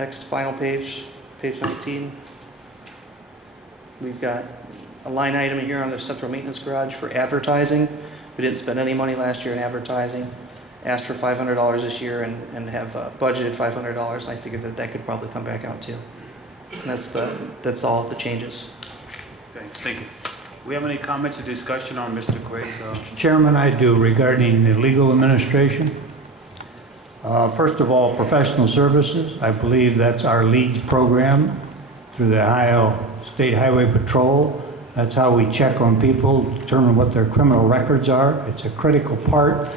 Next, final page, page 19. We've got a line item here on the central maintenance garage for advertising. We didn't spend any money last year in advertising. Asked for $500 this year and have budgeted $500. I figured that could probably come back out too. And that's all of the changes. Okay, thank you. We have any comments or discussion on Mr. Craig's? Mr. Chairman, I do regarding the legal administration. First of all, professional services. I believe that's our LEADS program through the Ohio State Highway Patrol. That's how we check on people, determine what their criminal records are. It's a critical part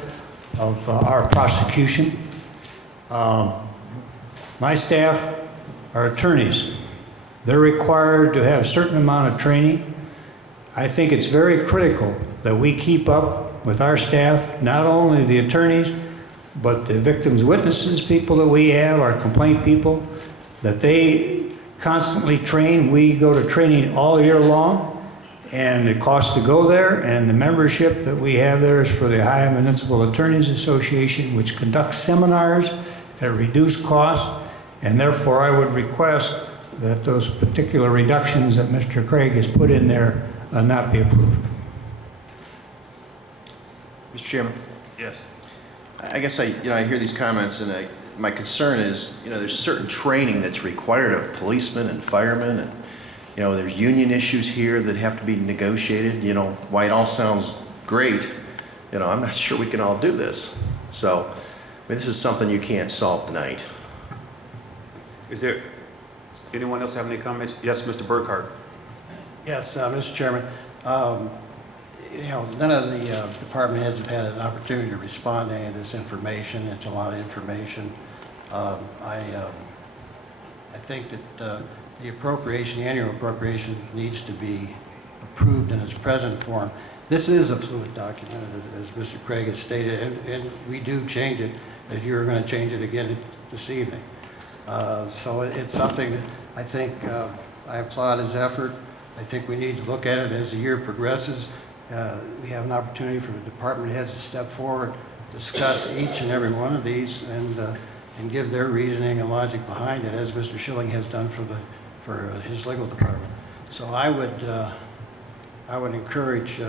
of our prosecution. My staff are attorneys. They're required to have a certain amount of training. I think it's very critical that we keep up with our staff, not only the attorneys, but the victims' witnesses, people that we have, our complaint people, that they constantly train. We go to training all year long, and it costs to go there, and the membership that we have there is for the Ohio Municipal Attorneys Association, which conducts seminars at reduced cost, and therefore I would request that those particular reductions that Mr. Craig has put in there not be approved. Mr. Chairman, Yes. I guess I hear these comments, and my concern is, there's certain training that's required of policemen and firemen, and there's union issues here that have to be negotiated. Why it all sounds great, I'm not sure we can all do this. So, this is something you can't solve tonight. Is there anyone else have any comments? Yes, Mr. Burkhart. Yes, Mr. Chairman. None of the department heads have had an opportunity to respond to any of this information. It's a lot of information. I think that the appropriation, the annual appropriation, needs to be approved in its present form. This is a fluid document, as Mr. Craig has stated, and we do change it, as you're going to change it again this evening. So it's something that I think I applaud his effort. I think we need to look at it as the year progresses. We have an opportunity for the department heads to step forward, discuss each and every one of these, and give their reasoning and logic behind it, as Mr. Schilling has done for his legal department. So I would encourage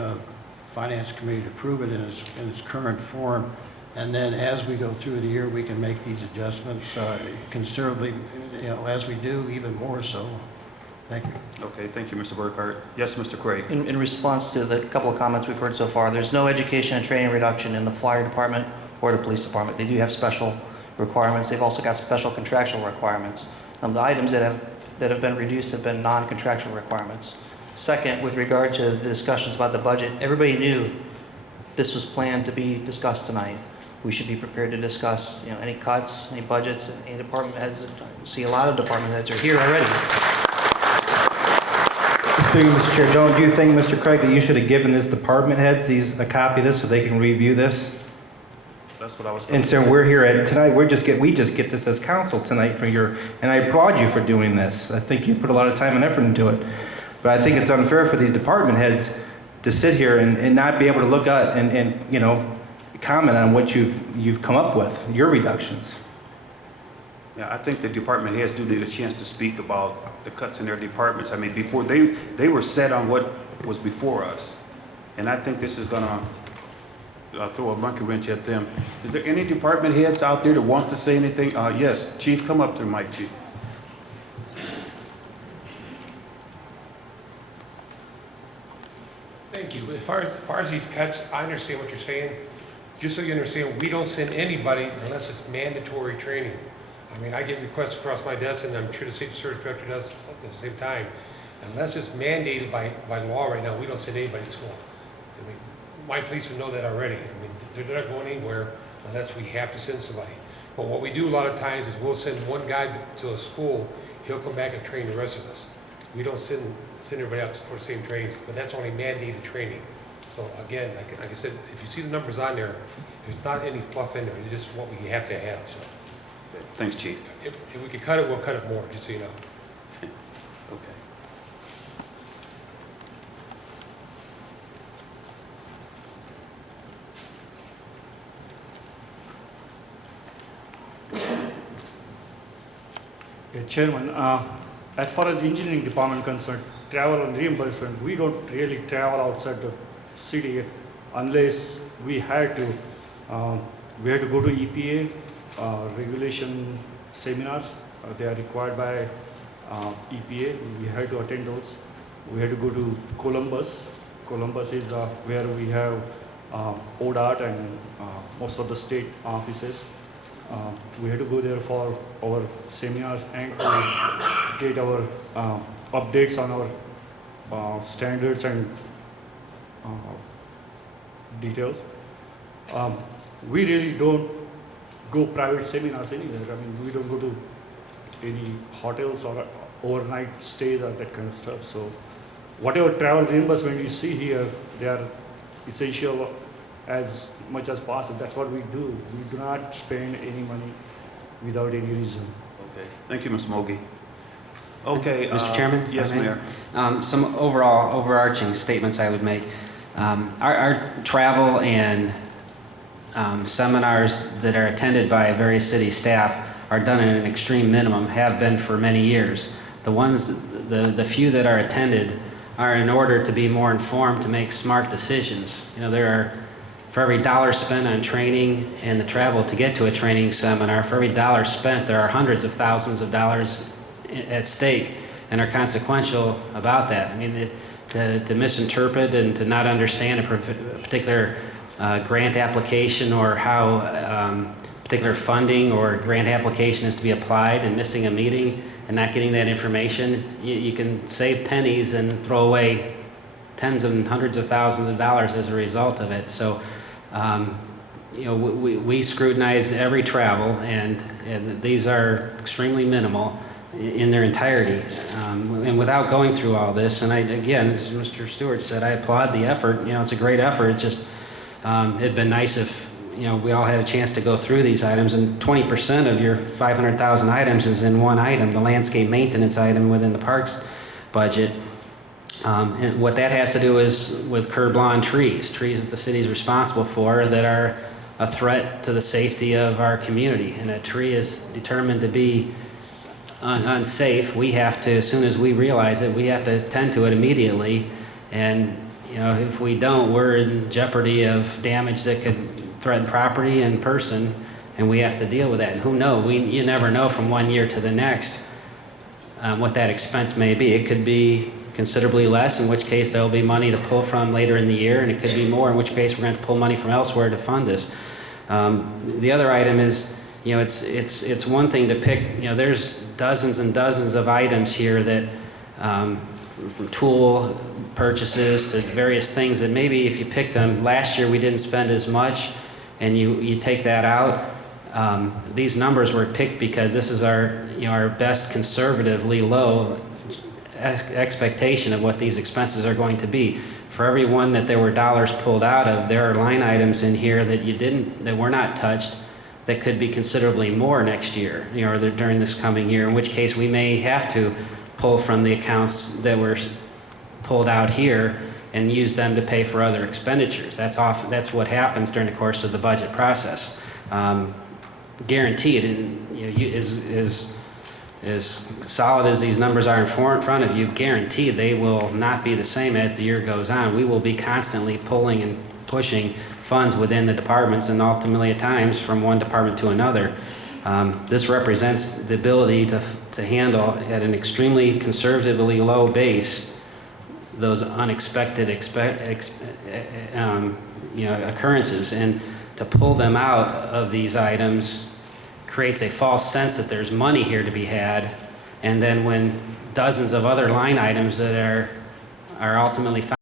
Finance Committee to approve it in its current form, and then as we go through the year, we can make these adjustments considerably, as we do, even more so. Thank you. Okay, thank you, Mr. Burkhart. Yes, Mr. Craig. In response to the couple of comments we've heard so far, there's no education and training reduction in the fire department or the police department. They do have special requirements. They've also got special contractual requirements. The items that have been reduced have been non-contractual requirements. Second, with regard to the discussions about the budget, everybody knew this was planned to be discussed tonight. We should be prepared to discuss any cuts, any budgets, any department heads. I see a lot of department heads are here already. Mr. Chair, don't you think, Mr. Craig, that you should have given this department heads a copy of this so they can review this? That's what I was. And so we're here tonight. We just get this as council tonight and I applaud you for doing this. I think you put a lot of time and effort into it, but I think it's unfair for these department heads to sit here and not be able to look at and comment on what you've come up with, your reductions. Yeah, I think the department heads do need a chance to speak about the cuts in their departments. I mean, before they were set on what was before us, and I think this is gonna throw a monkey wrench at them. Is there any department heads out there that want to say anything? Yes, Chief, come up to the mic, Chief. Thank you. As far as these cuts, I understand what you're saying. Just so you understand, we don't send anybody unless it's mandatory training. I mean, I get requests across my desk, and I'm sure the safety service director does at the same time. Unless it's mandated by law right now, we don't send anybody to school. I mean, my policemen know that already. I mean, they're not going anywhere unless we have to send somebody. But what we do a lot of times is we'll send one guy to a school, he'll come back and train the rest of us. We don't send everybody out for the same trainings, but that's only mandated training. So again, like I said, if you see the numbers on there, there's not any fluff in there. It's just what we have to have. So. Thanks, Chief. If we can cut it, we'll cut it more, just so you know. Okay. Yeah, Chairman, as far as engineering department concerned, travel and reimbursement, we don't really travel outside the city unless we had to. We had to go to EPA regulation seminars. They are required by EPA. We had to attend those. We had to go to Columbus. Columbus is where we have ODOT and most of the state offices. We had to go there for our seminars and to get our updates on our standards and details. We really don't go private seminars anywhere. I mean, we don't go to any hotels or overnight stays or that kind of stuff. So whatever travel reimbursement you see here, they are essential as much as possible. That's what we do. We do not spend any money without any reason. Okay, thank you, Ms. Mogi. Okay. Mr. Chairman? Yes, if I may? Mayor. Some overall overarching statements I would make. Our travel and seminars that are attended by various city staff are done at an extreme minimum, have been for many years. The few that are attended are in order to be more informed, to make smart decisions. You know, there are, for every dollar spent on training and the travel to get to a training seminar, for every dollar spent, there are hundreds of thousands of dollars at stake and are consequential about that. I mean, to misinterpret and to not understand a particular grant application or how particular funding or grant application is to be applied, and missing a meeting and not getting that information, you can save pennies and throw away tens and hundreds of thousands of dollars as a result of it. So, you know, we scrutinize every travel, and these are extremely minimal in their entirety. And without going through all this, and again, as Mr. Stewart said, I applaud the effort. You know, it's a great effort. It's just, it'd been nice if, you know, we all had a chance to go through these items, and 20% of your 500,000 items is in one item, the landscape maintenance item within the parks budget. And what that has to do is with curb lawn trees that the city is responsible for that are a threat to the safety of our community. And a tree is determined to be unsafe. We have to, as soon as we realize it, we have to tend to it immediately. And, you know, if we don't, we're in jeopardy of damage that could threaten property and person, and we have to deal with that. And who knows? You never know from one year to the next what that expense may be. It could be considerably less, in which case there will be money to pull from later in the year, and it could be more, in which case we're going to pull money from elsewhere to fund this. The other item is, you know, it's one thing to pick. You know, there's dozens and dozens of items here that, from tool purchases to various things, that maybe if you pick them, last year we didn't spend as much, and you take that out. These numbers were picked because this is our, you know, our best conservatively low expectation of what these expenses are going to be. For every one that there were dollars pulled out of, there are line items in here that were not touched, that could be considerably more next year, you know, or during this coming year, in which case we may have to pull from the accounts that were pulled out here and use them to pay for other expenditures. That's what happens during the course of the budget process. Guaranteed, and you know, as solid as these numbers are in front of you, guaranteed they will not be the same as the year goes on. We will be constantly pulling and pushing funds within the departments, and ultimately at times from one department to another. This represents the ability to handle at an extremely conservatively low base those unexpected you know, occurrences, and to pull them out of these items creates a false sense that there's money here to be had, and then when dozens of other line items that are ultimately found